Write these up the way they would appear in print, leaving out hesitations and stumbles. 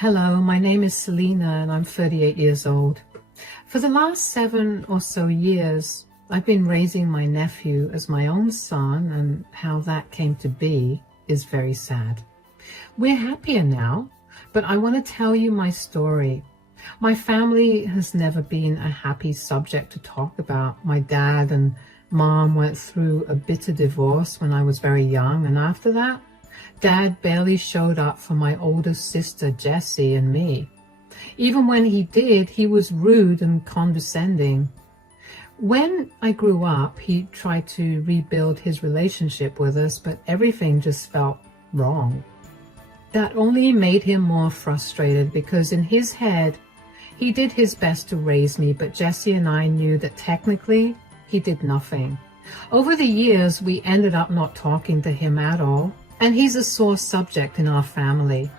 Hello, my name is Selena and I'm 38 years old. For the last 7 or so years, I've been raising my nephew as my own son, and how that came to be is very sad. We're happier now, but I want to tell you my story. My family has never been a happy subject to talk about. My dad and mom went through a bitter divorce when I was very young, and after that, Dad barely showed up for my older sister Jessie and me. Even when he did, he was rude and condescending. When I grew up, he tried to rebuild his relationship with us, but everything just felt wrong. That only made him more frustrated because in his head, he did his best to raise me, but Jessie and I knew that technically he did nothing. Over the years, we ended up not talking to him at all. And he's a sore subject in our family.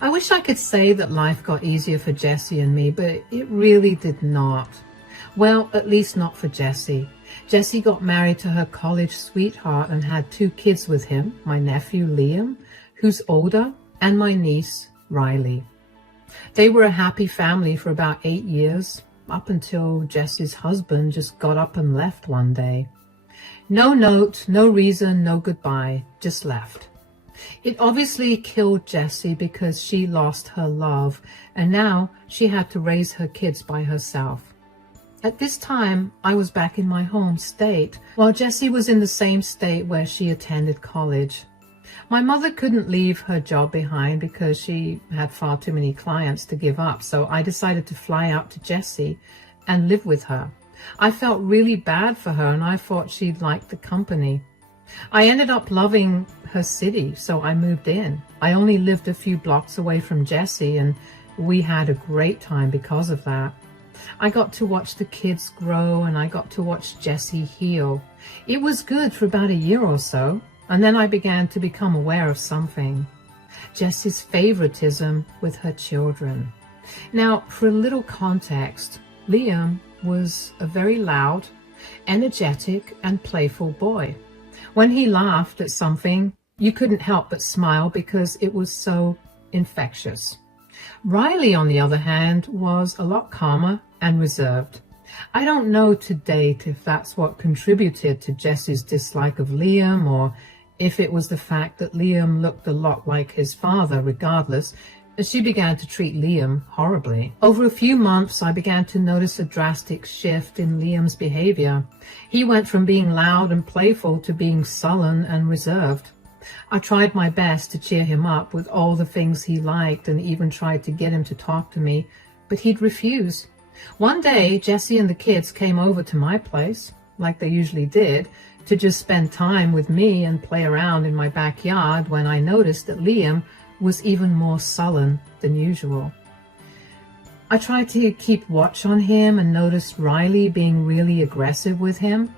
I wish I could say that life got easier for Jessie and me, but it really did not. Well, at least not for Jessie. Jessie got married to her college sweetheart and had 2 kids with him, my nephew Liam, who's older, and my niece Riley. They were a happy family for about 8 years, up until Jessie's husband just got up and left one day. No note, no reason, no goodbye, just left. It obviously killed Jessie because she lost her love, and now she had to raise her kids by herself. At this time, I was back in my home state, while Jessie was in the same state where she attended college. My mother couldn't leave her job behind because she had far too many clients to give up, so I decided to fly out to Jessie and live with her. I felt really bad for her, and I thought she'd like the company. I ended up loving her city, so I moved in. I only lived a few blocks away from Jessie, and we had a great time because of that. I got to watch the kids grow, and I got to watch Jessie heal. It was good for about a year or so, and then I began to become aware of something. Jessie's favoritism with her children. Now, for a little context, Liam was a very loud, energetic, and playful boy. When he laughed at something, you couldn't help but smile because it was so infectious. Riley, on the other hand, was a lot calmer and reserved. I don't know to date if that's what contributed to Jessie's dislike of Liam, or if it was the fact that Liam looked a lot like his father. Regardless, she began to treat Liam horribly. Over a few months, I began to notice a drastic shift in Liam's behavior. He went from being loud and playful to being sullen and reserved. I tried my best to cheer him up with all the things he liked, and even tried to get him to talk to me, but he'd refuse. One day, Jessie and the kids came over to my place, like they usually did, to just spend time with me and play around in my backyard, when I noticed that Liam was even more sullen than usual. I tried to keep watch on him and noticed Riley being really aggressive with him.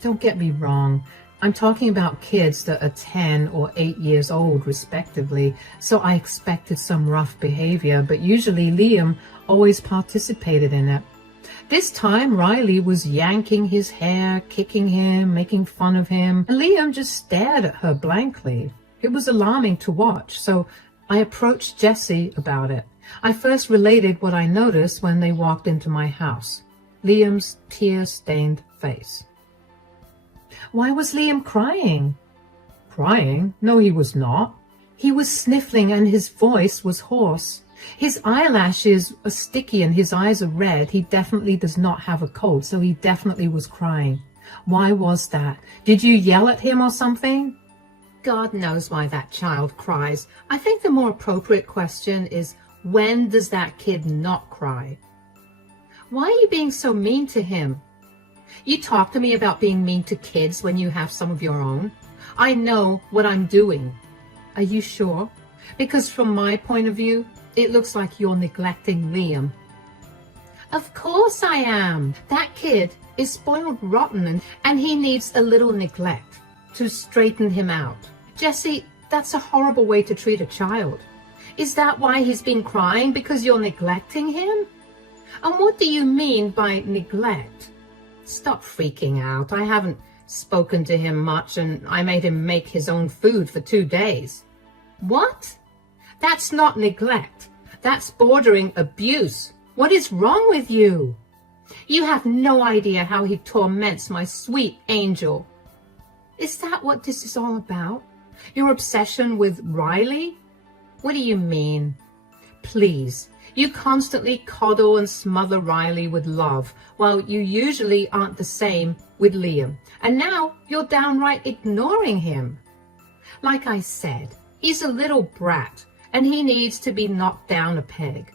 Don't get me wrong, I'm talking about kids that are 10 or 8 years old respectively, so I expected some rough behavior, but usually Liam always participated in it. This time Riley was yanking his hair, kicking him, making fun of him, and Liam just stared at her blankly. It was alarming to watch, so I approached Jessie about it. I first related what I noticed when they walked into my house: Liam's tear-stained face. Why was Liam crying? Crying? No, he was not. He was sniffling and his voice was hoarse. His eyelashes are sticky and his eyes are red. He definitely does not have a cold, so he definitely was crying. Why was that? Did you yell at him or something? God knows why that child cries. I think the more appropriate question is, when does that kid not cry? Why are you being so mean to him? You talk to me about being mean to kids when you have some of your own. I know what I'm doing. Are you sure? Because from my point of view, it looks like you're neglecting Liam. Of course I am. That kid is spoiled rotten, and he needs a little neglect to straighten him out. Jessie, that's a horrible way to treat a child. Is that why he's been crying? Because you're neglecting him? And what do you mean by neglect? Stop freaking out. I haven't spoken to him much, and I made him make his own food for 2 days. What? That's not neglect. That's bordering abuse. What is wrong with you? You have no idea how he torments my sweet angel. Is that what this is all about? Your obsession with Riley? What do you mean? Please, you constantly coddle and smother Riley with love, while you usually aren't the same with Liam. And now you're downright ignoring him. Like I said, he's a little brat, and he needs to be knocked down a peg.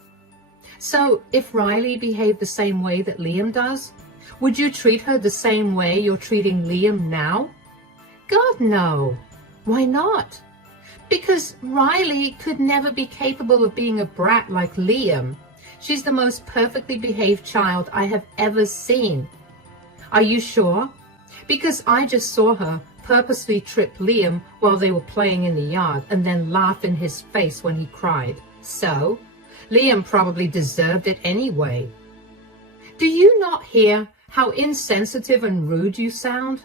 So if Riley behaved the same way that Liam does, would you treat her the same way you're treating Liam now? God, no. Why not? Because Riley could never be capable of being a brat like Liam. She's the most perfectly behaved child I have ever seen. Are you sure? Because I just saw her purposely trip Liam while they were playing in the yard and then laugh in his face when he cried. So, Liam probably deserved it anyway. Do you not hear how insensitive and rude you sound?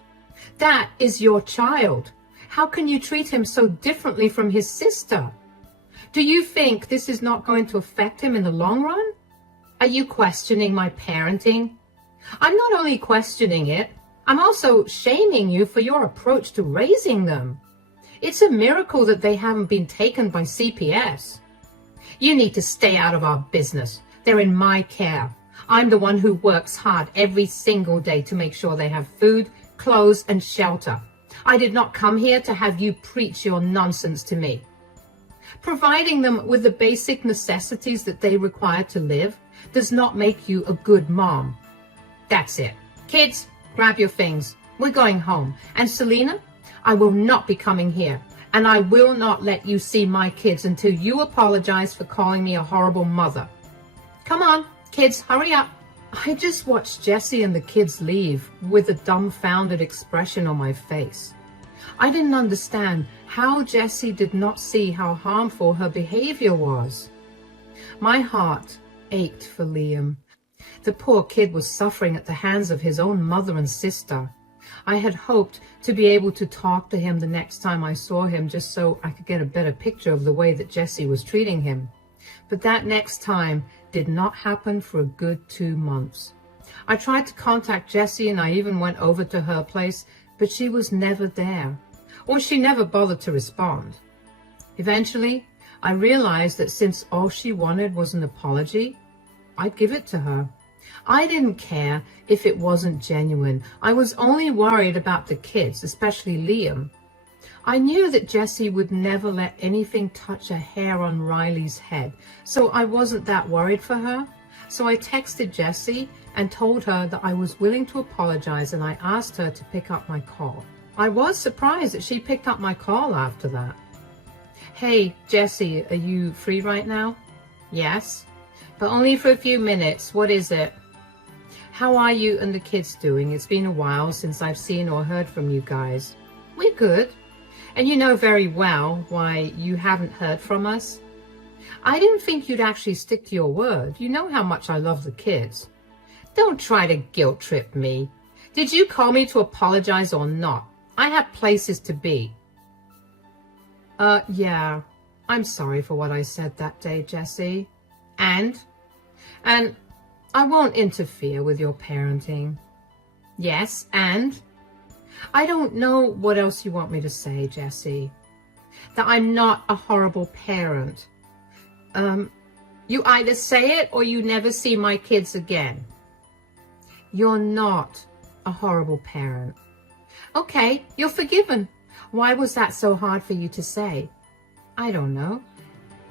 That is your child. How can you treat him so differently from his sister? Do you think this is not going to affect him in the long run? Are you questioning my parenting? I'm not only questioning it, I'm also shaming you for your approach to raising them. It's a miracle that they haven't been taken by CPS. You need to stay out of our business. They're in my care. I'm the one who works hard every single day to make sure they have food, clothes, and shelter. I did not come here to have you preach your nonsense to me. Providing them with the basic necessities that they require to live does not make you a good mom. That's it. Kids, grab your things. We're going home. And Selena, I will not be coming here. And I will not let you see my kids until you apologize for calling me a horrible mother. Come on, kids, hurry up. I just watched Jessie and the kids leave with a dumbfounded expression on my face. I didn't understand how Jessie did not see how harmful her behavior was. My heart ached for Liam. The poor kid was suffering at the hands of his own mother and sister. I had hoped to be able to talk to him the next time I saw him just so I could get a better picture of the way that Jessie was treating him. But that next time did not happen for a good 2 months. I tried to contact Jessie and I even went over to her place, but she was never there, or she never bothered to respond. Eventually, I realized that since all she wanted was an apology, I'd give it to her. I didn't care if it wasn't genuine. I was only worried about the kids, especially Liam. I knew that Jessie would never let anything touch a hair on Riley's head, so I wasn't that worried for her. So I texted Jessie and told her that I was willing to apologize, and I asked her to pick up my call. I was surprised that she picked up my call after that. Hey, Jessie, are you free right now? Yes, but only for a few minutes. What is it? How are you and the kids doing? It's been a while since I've seen or heard from you guys. We're good. And you know very well why you haven't heard from us. I didn't think you'd actually stick to your word. You know how much I love the kids. Don't try to guilt trip me. Did you call me to apologize or not? I have places to be. Yeah. I'm sorry for what I said that day, Jessie. And I won't interfere with your parenting. Yes, and? I don't know what else you want me to say, Jessie. That I'm not a horrible parent. You either say it or you never see my kids again. You're not a horrible parent. Okay, you're forgiven. Why was that so hard for you to say? I don't know.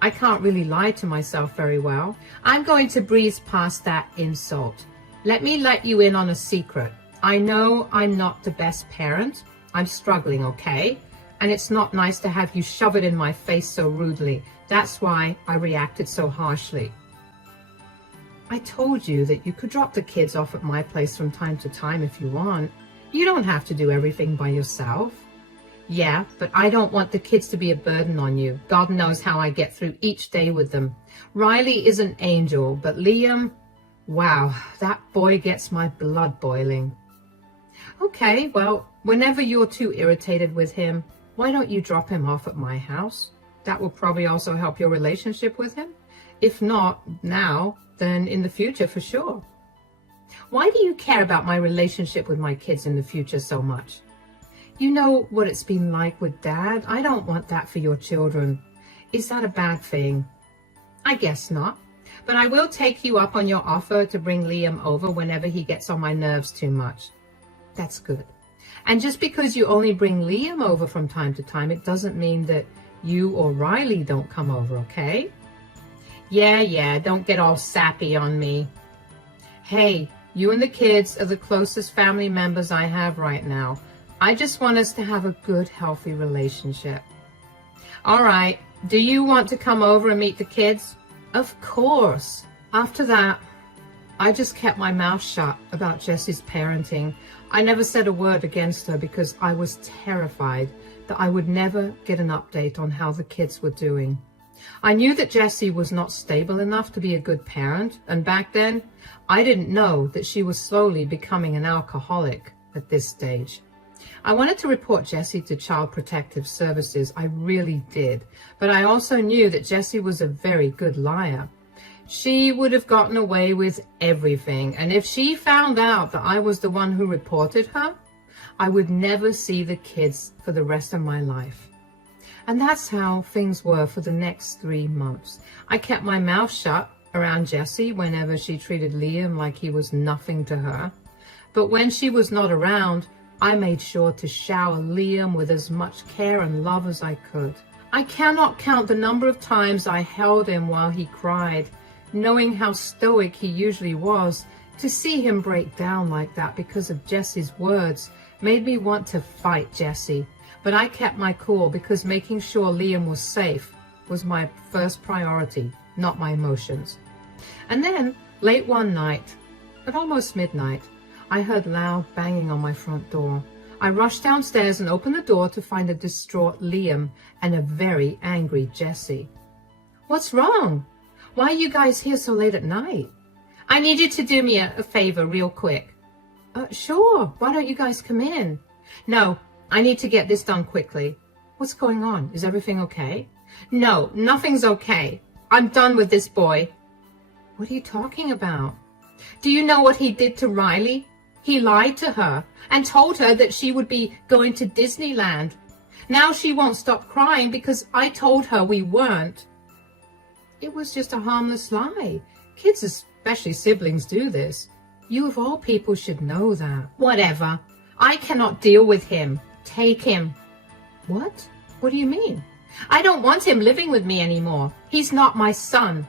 I can't really lie to myself very well. I'm going to breeze past that insult. Let me let you in on a secret. I know I'm not the best parent. I'm struggling, okay? And it's not nice to have you shove it in my face so rudely. That's why I reacted so harshly. I told you that you could drop the kids off at my place from time to time if you want. You don't have to do everything by yourself. Yeah, but I don't want the kids to be a burden on you. God knows how I get through each day with them. Riley is an angel, but Liam, wow, that boy gets my blood boiling. Okay, well, whenever you're too irritated with him, why don't you drop him off at my house? That will probably also help your relationship with him. If not now, then in the future for sure. Why do you care about my relationship with my kids in the future so much? You know what it's been like with Dad. I don't want that for your children. Is that a bad thing? I guess not. But I will take you up on your offer to bring Liam over whenever he gets on my nerves too much. That's good. And just because you only bring Liam over from time to time, it doesn't mean that you or Riley don't come over, okay? Yeah, don't get all sappy on me. Hey, you and the kids are the closest family members I have right now. I just want us to have a good, healthy relationship. All right, do you want to come over and meet the kids? Of course. After that, I just kept my mouth shut about Jessie's parenting. I never said a word against her because I was terrified that I would never get an update on how the kids were doing. I knew that Jessie was not stable enough to be a good parent, and back then, I didn't know that she was slowly becoming an alcoholic at this stage. I wanted to report Jessie to Child Protective Services, I really did, but I also knew that Jessie was a very good liar. She would have gotten away with everything, and if she found out that I was the one who reported her, I would never see the kids for the rest of my life. And that's how things were for the next 3 months. I kept my mouth shut around Jessie whenever she treated Liam like he was nothing to her. But when she was not around, I made sure to shower Liam with as much care and love as I could. I cannot count the number of times I held him while he cried. Knowing how stoic he usually was, to see him break down like that because of Jessie's words made me want to fight Jessie. But I kept my cool because making sure Liam was safe was my first priority, not my emotions. And then, late one night, at almost midnight, I heard loud banging on my front door. I rushed downstairs and opened the door to find a distraught Liam and a very angry Jessie. What's wrong? Why are you guys here so late at night? I need you to do me a favor real quick. Sure. Why don't you guys come in? No, I need to get this done quickly. What's going on? Is everything okay? No, nothing's okay. I'm done with this boy. What are you talking about? Do you know what he did to Riley? He lied to her and told her that she would be going to Disneyland. Now she won't stop crying because I told her we weren't. It was just a harmless lie. Kids, especially siblings, do this. You of all people should know that. Whatever. I cannot deal with him. Take him. What? What do you mean? I don't want him living with me anymore. He's not my son.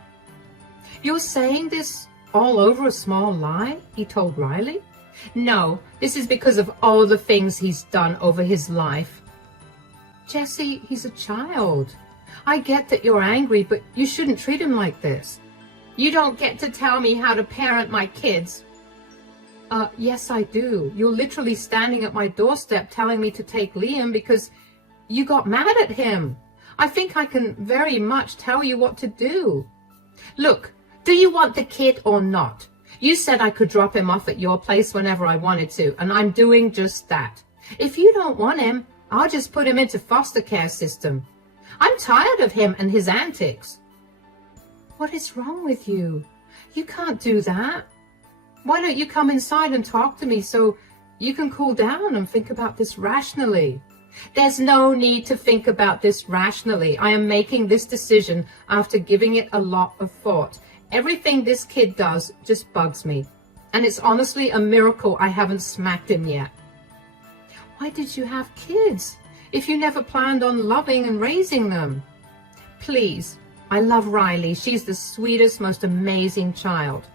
You're saying this all over a small lie he told Riley? No, this is because of all the things he's done over his life. Jessie, he's a child. I get that you're angry, but you shouldn't treat him like this. You don't get to tell me how to parent my kids. Yes, I do. You're literally standing at my doorstep telling me to take Liam because you got mad at him. I think I can very much tell you what to do. Look, do you want the kid or not? You said I could drop him off at your place whenever I wanted to, and I'm doing just that. If you don't want him, I'll just put him into foster care system. I'm tired of him and his antics. What is wrong with you? You can't do that. Why don't you come inside and talk to me so you can cool down and think about this rationally? There's no need to think about this rationally. I am making this decision after giving it a lot of thought. Everything this kid does just bugs me. And it's honestly a miracle I haven't smacked him yet. Why did you have kids if you never planned on loving and raising them? Please, I love Riley. She's the sweetest, most amazing child.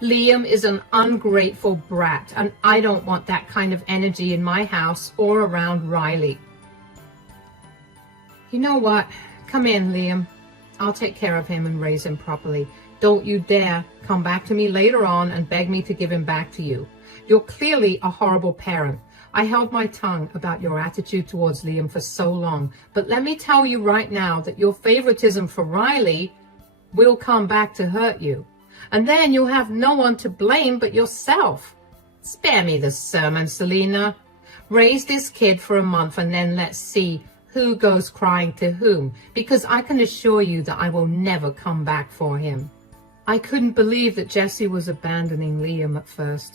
Liam is an ungrateful brat, and I don't want that kind of energy in my house or around Riley. You know what? Come in, Liam. I'll take care of him and raise him properly. Don't you dare come back to me later on and beg me to give him back to you. You're clearly a horrible parent. I held my tongue about your attitude towards Liam for so long, but let me tell you right now that your favoritism for Riley will come back to hurt you. And then you'll have no one to blame but yourself. Spare me the sermon, Selena. Raise this kid for a month and then let's see who goes crying to whom, because I can assure you that I will never come back for him. I couldn't believe that Jessie was abandoning Liam at first.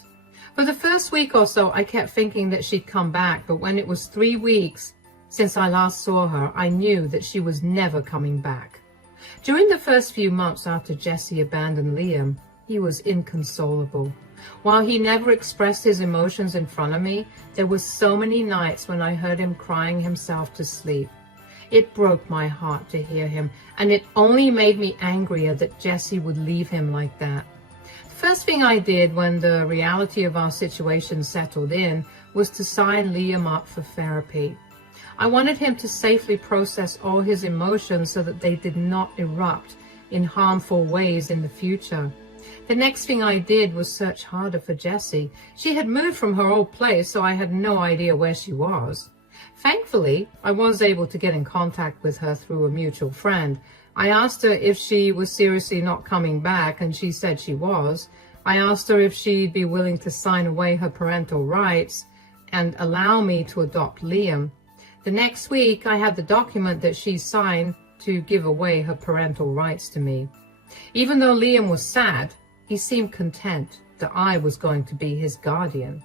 For the first week or so, I kept thinking that she'd come back, but when it was 3 weeks since I last saw her, I knew that she was never coming back. During the first few months after Jessie abandoned Liam, he was inconsolable. While he never expressed his emotions in front of me, there were so many nights when I heard him crying himself to sleep. It broke my heart to hear him, and it only made me angrier that Jessie would leave him like that. The first thing I did when the reality of our situation settled in was to sign Liam up for therapy. I wanted him to safely process all his emotions so that they did not erupt in harmful ways in the future. The next thing I did was search harder for Jessie. She had moved from her old place, so I had no idea where she was. Thankfully, I was able to get in contact with her through a mutual friend. I asked her if she was seriously not coming back, and she said she was. I asked her if she'd be willing to sign away her parental rights and allow me to adopt Liam. The next week, I had the document that she signed to give away her parental rights to me. Even though Liam was sad, he seemed content that I was going to be his guardian.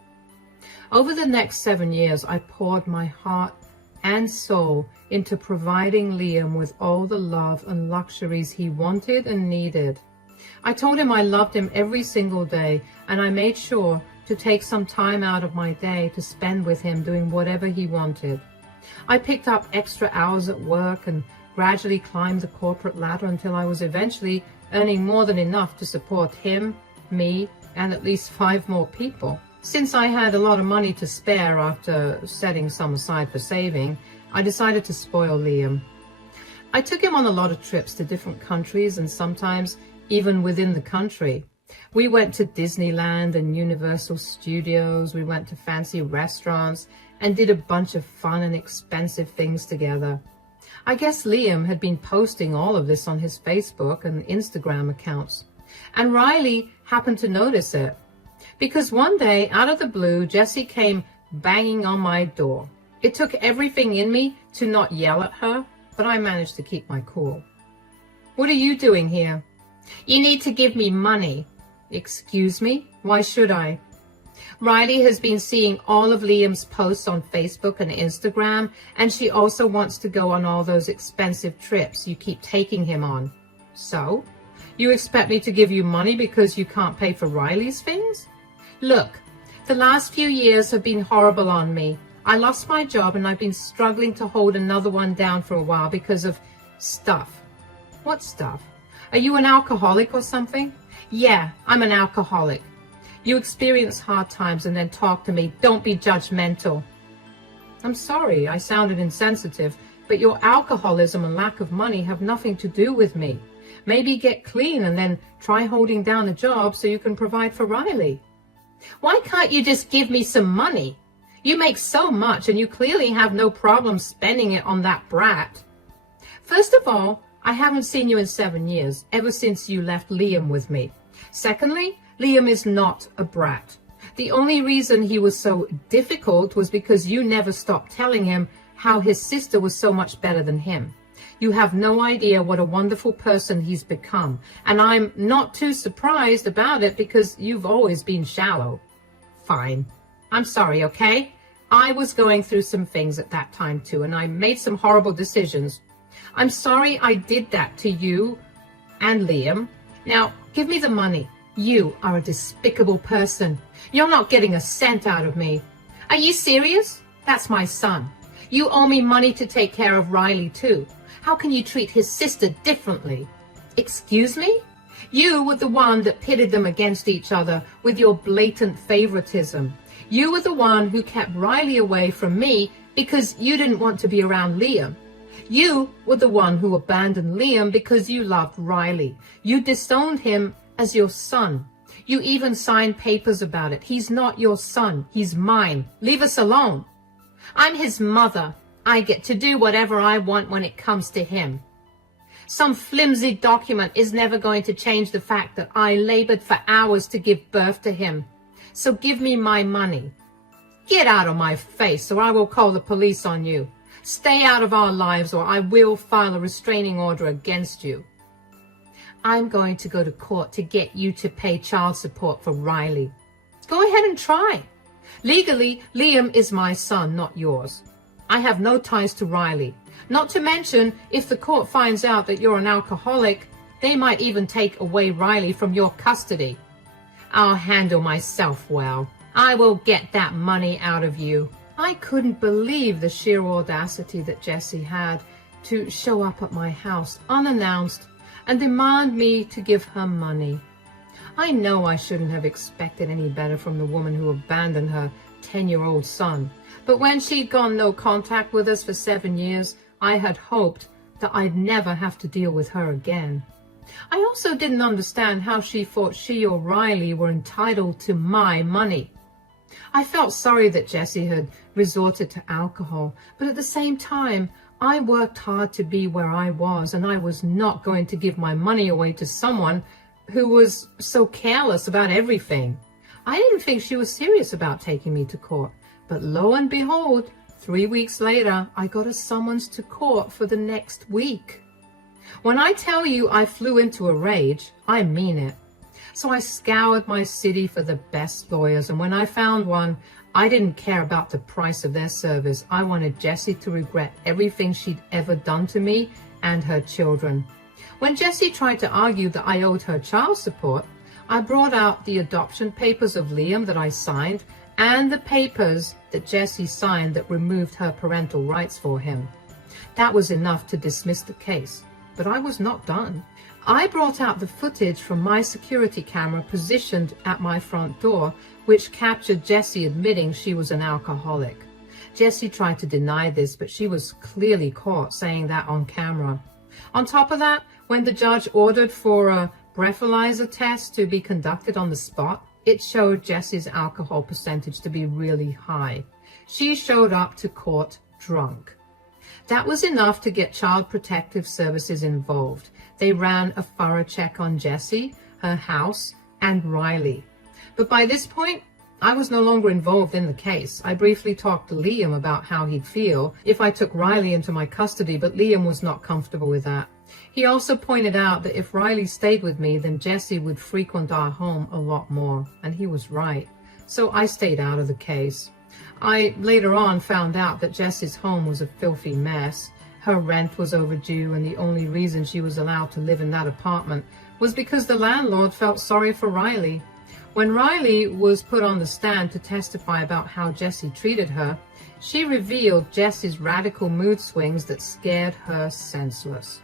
Over the next 7 years, I poured my heart and soul into providing Liam with all the love and luxuries he wanted and needed. I told him I loved him every single day, and I made sure to take some time out of my day to spend with him doing whatever he wanted. I picked up extra hours at work and gradually climbed the corporate ladder until I was eventually earning more than enough to support him, me, and at least 5 more people. Since I had a lot of money to spare after setting some aside for saving, I decided to spoil Liam. I took him on a lot of trips to different countries and sometimes even within the country. We went to Disneyland and Universal Studios, we went to fancy restaurants and did a bunch of fun and expensive things together. I guess Liam had been posting all of this on his Facebook and Instagram accounts, and Riley happened to notice it. Because one day, out of the blue, Jessie came banging on my door. It took everything in me to not yell at her, but I managed to keep my cool. "What are you doing here?" "You need to give me money." "Excuse me? Why should I?" "Riley has been seeing all of Liam's posts on Facebook and Instagram, and she also wants to go on all those expensive trips you keep taking him on." "So? You expect me to give you money because you can't pay for Riley's things?" "Look, the last few years have been horrible on me. I lost my job and I've been struggling to hold another one down for a while because of stuff." "What stuff? Are you an alcoholic or something?" "Yeah, I'm an alcoholic." "You experience hard times and then talk to me. Don't be judgmental." "I'm sorry, I sounded insensitive, but your alcoholism and lack of money have nothing to do with me. Maybe get clean and then try holding down a job so you can provide for Riley." "Why can't you just give me some money? You make so much and you clearly have no problem spending it on that brat." "First of all, I haven't seen you in 7 years, ever since you left Liam with me. Secondly, Liam is not a brat. The only reason he was so difficult was because you never stopped telling him how his sister was so much better than him. You have no idea what a wonderful person he's become, and I'm not too surprised about it because you've always been shallow." "Fine. I'm sorry, okay? I was going through some things at that time too, and I made some horrible decisions. I'm sorry I did that to you and Liam. Now, give me the money. You are a despicable person. You're not getting a cent out of me." "Are you serious? That's my son. You owe me money to take care of Riley too. How can you treat his sister differently?" "Excuse me? You were the one that pitted them against each other with your blatant favoritism. You were the one who kept Riley away from me because you didn't want to be around Liam. You were the one who abandoned Liam because you loved Riley. You disowned him as your son. You even signed papers about it. He's not your son. He's mine. Leave us alone." "I'm his mother. I get to do whatever I want when it comes to him. Some flimsy document is never going to change the fact that I labored for hours to give birth to him. So give me my money." "Get out of my face or I will call the police on you. Stay out of our lives or I will file a restraining order against you. I'm going to go to court to get you to pay child support for Riley. Go ahead and try. Legally, Liam is my son, not yours. I have no ties to Riley. Not to mention, if the court finds out that you're an alcoholic, they might even take away Riley from your custody. I'll handle myself well. I will get that money out of you. I couldn't believe the sheer audacity that Jessie had to show up at my house unannounced and demand me to give her money. I know I shouldn't have expected any better from the woman who abandoned her 10-year-old son, but when she'd gone no contact with us for 7 years, I had hoped that I'd never have to deal with her again. I also didn't understand how she thought she or Riley were entitled to my money. I felt sorry that Jessie had resorted to alcohol, but at the same time, I worked hard to be where I was, and I was not going to give my money away to someone who was so careless about everything. I didn't think she was serious about taking me to court, but lo and behold, 3 weeks later, I got a summons to court for the next week. When I tell you I flew into a rage, I mean it. So I scoured my city for the best lawyers, and when I found one, I didn't care about the price of their service. I wanted Jessie to regret everything she'd ever done to me and her children. When Jessie tried to argue that I owed her child support, I brought out the adoption papers of Liam that I signed and the papers that Jessie signed that removed her parental rights for him. That was enough to dismiss the case, but I was not done. I brought out the footage from my security camera positioned at my front door, which captured Jessie admitting she was an alcoholic. Jessie tried to deny this, but she was clearly caught saying that on camera. On top of that, when the judge ordered for a breathalyzer test to be conducted on the spot, it showed Jessie's alcohol percentage to be really high. She showed up to court drunk. That was enough to get Child Protective Services involved. They ran a thorough check on Jessie, her house, and Riley. But by this point, I was no longer involved in the case. I briefly talked to Liam about how he'd feel if I took Riley into my custody, but Liam was not comfortable with that. He also pointed out that if Riley stayed with me, then Jessie would frequent our home a lot more, and he was right. So I stayed out of the case. I later on found out that Jessie's home was a filthy mess. Her rent was overdue, and the only reason she was allowed to live in that apartment was because the landlord felt sorry for Riley. When Riley was put on the stand to testify about how Jessie treated her, she revealed Jessie's radical mood swings that scared her senseless.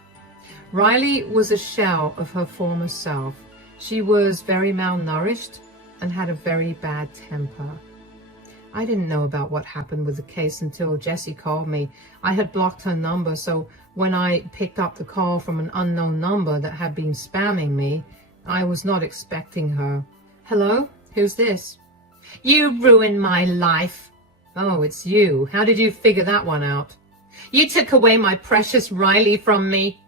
Riley was a shell of her former self. She was very malnourished and had a very bad temper. I didn't know about what happened with the case until Jessie called me. I had blocked her number, so when I picked up the call from an unknown number that had been spamming me, I was not expecting her. Hello? Who's this? You ruined my life. Oh, it's you. How did you figure that one out? You took away my precious Riley from me.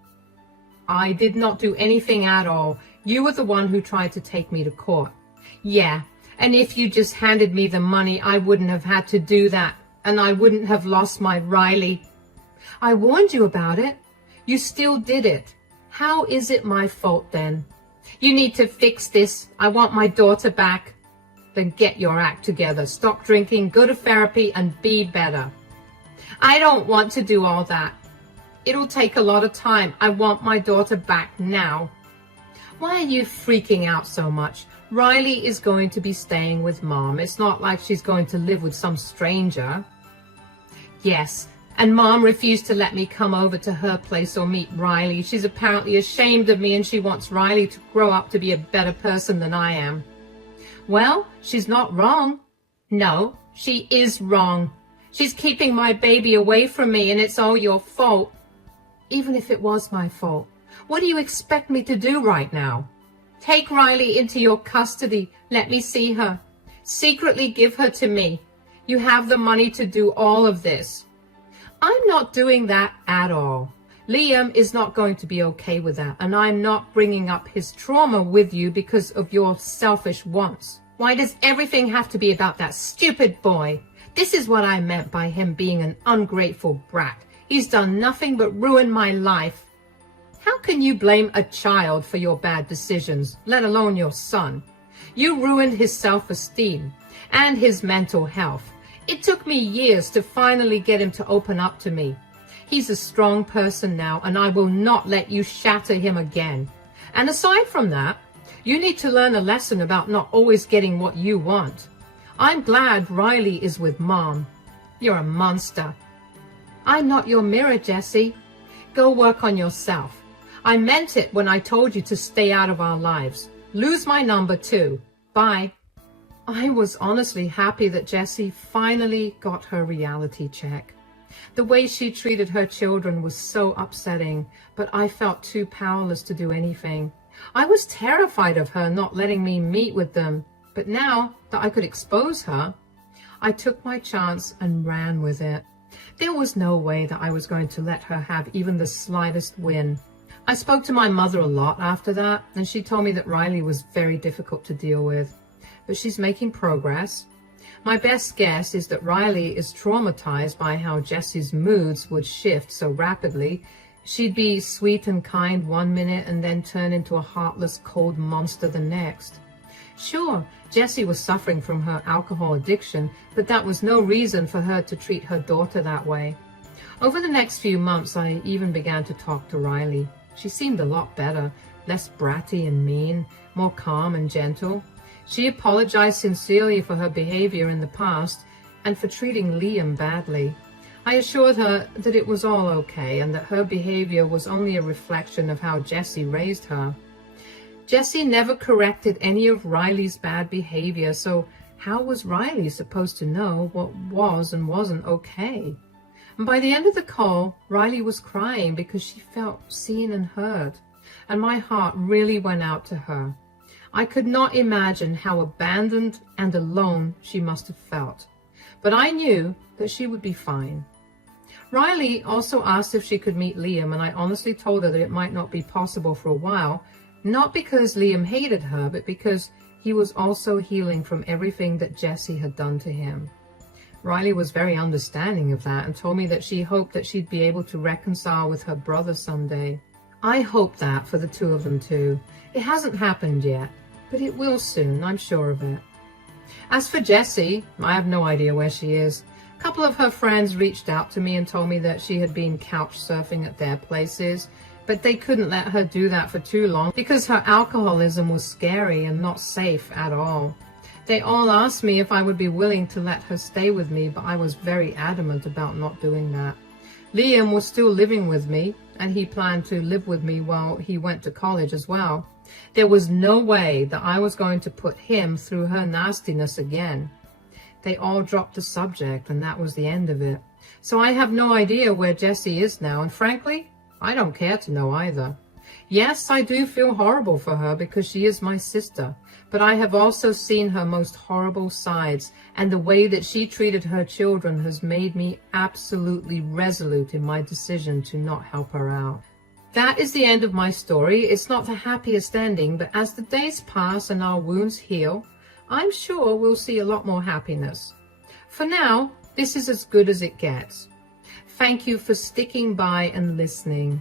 I did not do anything at all. You were the one who tried to take me to court. Yeah, and if you just handed me the money, I wouldn't have had to do that, and I wouldn't have lost my Riley. I warned you about it. You still did it. How is it my fault then? You need to fix this. I want my daughter back. Then get your act together. Stop drinking, go to therapy, and be better. I don't want to do all that. It'll take a lot of time. I want my daughter back now. Why are you freaking out so much? Riley is going to be staying with Mom. It's not like she's going to live with some stranger. Yes, and Mom refused to let me come over to her place or meet Riley. She's apparently ashamed of me, and she wants Riley to grow up to be a better person than I am. Well, she's not wrong. No, she is wrong. She's keeping my baby away from me, and it's all your fault. Even if it was my fault, what do you expect me to do right now? Take Riley into your custody. Let me see her. Secretly give her to me. You have the money to do all of this. I'm not doing that at all. Liam is not going to be okay with that, and I'm not bringing up his trauma with you because of your selfish wants. Why does everything have to be about that stupid boy? This is what I meant by him being an ungrateful brat. He's done nothing but ruin my life. How can you blame a child for your bad decisions, let alone your son? You ruined his self-esteem and his mental health. It took me years to finally get him to open up to me. He's a strong person now, and I will not let you shatter him again. And aside from that, you need to learn a lesson about not always getting what you want. I'm glad Riley is with Mom. You're a monster. I'm not your mirror, Jessie. Go work on yourself. I meant it when I told you to stay out of our lives. Lose my number too. Bye. I was honestly happy that Jessie finally got her reality check. The way she treated her children was so upsetting, but I felt too powerless to do anything. I was terrified of her not letting me meet with them, but now that I could expose her, I took my chance and ran with it. There was no way that I was going to let her have even the slightest win. I spoke to my mother a lot after that, and she told me that Riley was very difficult to deal with, but she's making progress. My best guess is that Riley is traumatized by how Jessie's moods would shift so rapidly. She'd be sweet and kind one minute and then turn into a heartless, cold monster the next. Sure, Jessie was suffering from her alcohol addiction, but that was no reason for her to treat her daughter that way. Over the next few months, I even began to talk to Riley. She seemed a lot better, less bratty and mean, more calm and gentle. She apologized sincerely for her behavior in the past and for treating Liam badly. I assured her that it was all okay and that her behavior was only a reflection of how Jessie raised her. Jessie never corrected any of Riley's bad behavior, so how was Riley supposed to know what was and wasn't okay? And by the end of the call, Riley was crying because she felt seen and heard, and my heart really went out to her. I could not imagine how abandoned and alone she must have felt, but I knew that she would be fine. Riley also asked if she could meet Liam, and I honestly told her that it might not be possible for a while, not because Liam hated her, but because he was also healing from everything that Jessie had done to him. Riley was very understanding of that and told me that she hoped that she'd be able to reconcile with her brother someday. I hope that for the two of them too. It hasn't happened yet, but it will soon, I'm sure of it. As for Jessie, I have no idea where she is. A couple of her friends reached out to me and told me that she had been couch surfing at their places, but they couldn't let her do that for too long because her alcoholism was scary and not safe at all. They all asked me if I would be willing to let her stay with me, but I was very adamant about not doing that. Liam was still living with me, and he planned to live with me while he went to college as well. There was no way that I was going to put him through her nastiness again. They all dropped the subject, and that was the end of it. So I have no idea where Jessie is now, and frankly, I don't care to know either. Yes, I do feel horrible for her because she is my sister, but I have also seen her most horrible sides, and the way that she treated her children has made me absolutely resolute in my decision to not help her out. That is the end of my story. It's not the happiest ending, but as the days pass and our wounds heal, I'm sure we'll see a lot more happiness. For now, this is as good as it gets. Thank you for sticking by and listening.